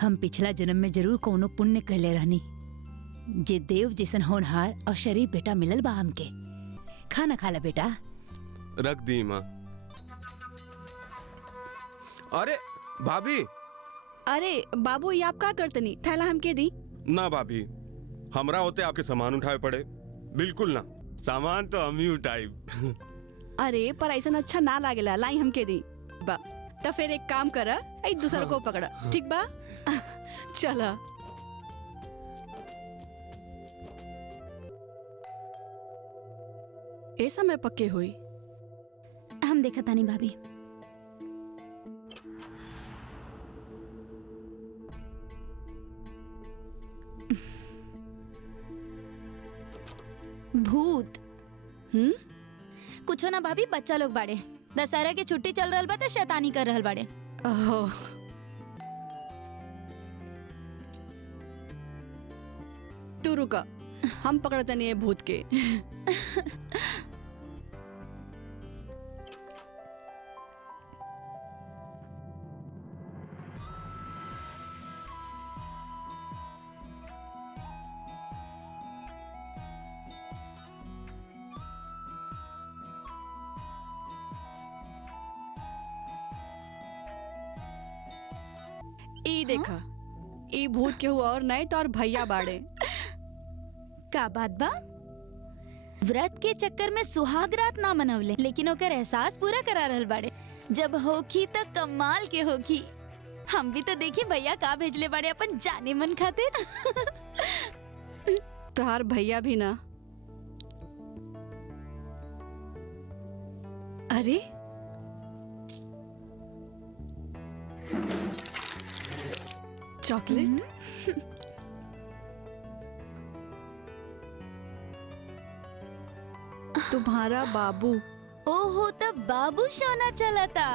हम पिछला जन्म में जरूर कोनो पुण्य कहले रहनी, जे देव जैसन होनहार और शरीफ बेटा मिलल बा हमके। खाना खा ला बेटा। रख दी माँ। अरे भाभी। अरे बाबू, ये आप का करतनी? थैला हमके दी। ना भाभी, हमरा होते आपके सामान उठाए पड़े। बिल्कुल ना, सामान तो हम ही उठाई। अरे पर ऐसा अच्छा ना लागेला, लाई हमके दी बा। तो फिर एक काम करा, एक दूसरे को पकड़ा, ठीक बा? चला। ए समय पक्के हुई। हम देखा तानी भाभी। भूत। कुछो ना भाभी, बच्चा लोग बाड़े, दशहरा की छुट्टी चल रहल बा त शैतानी कर रहल बाड़े। ओह, तू रुका, हम पकड़ते नहीं है भूत के। ई देखा, ई भूत के हुआ और नहीं तो और भैया बाड़े। का बात बा? व्रत के चक्कर में सुहाग रात ना मनवले, लेकिन ओकर एहसास पूरा करा रहल बाड़े। जब होखी त कमाल के होखी। हम भी तो देखी भैया का भेजले बाड़े अपन जाने मन खातिर। तुहार भैया भी ना। अरे चॉकलेट। तुम्हारा बाबू। ओहो, तब बाबू सोना चला था।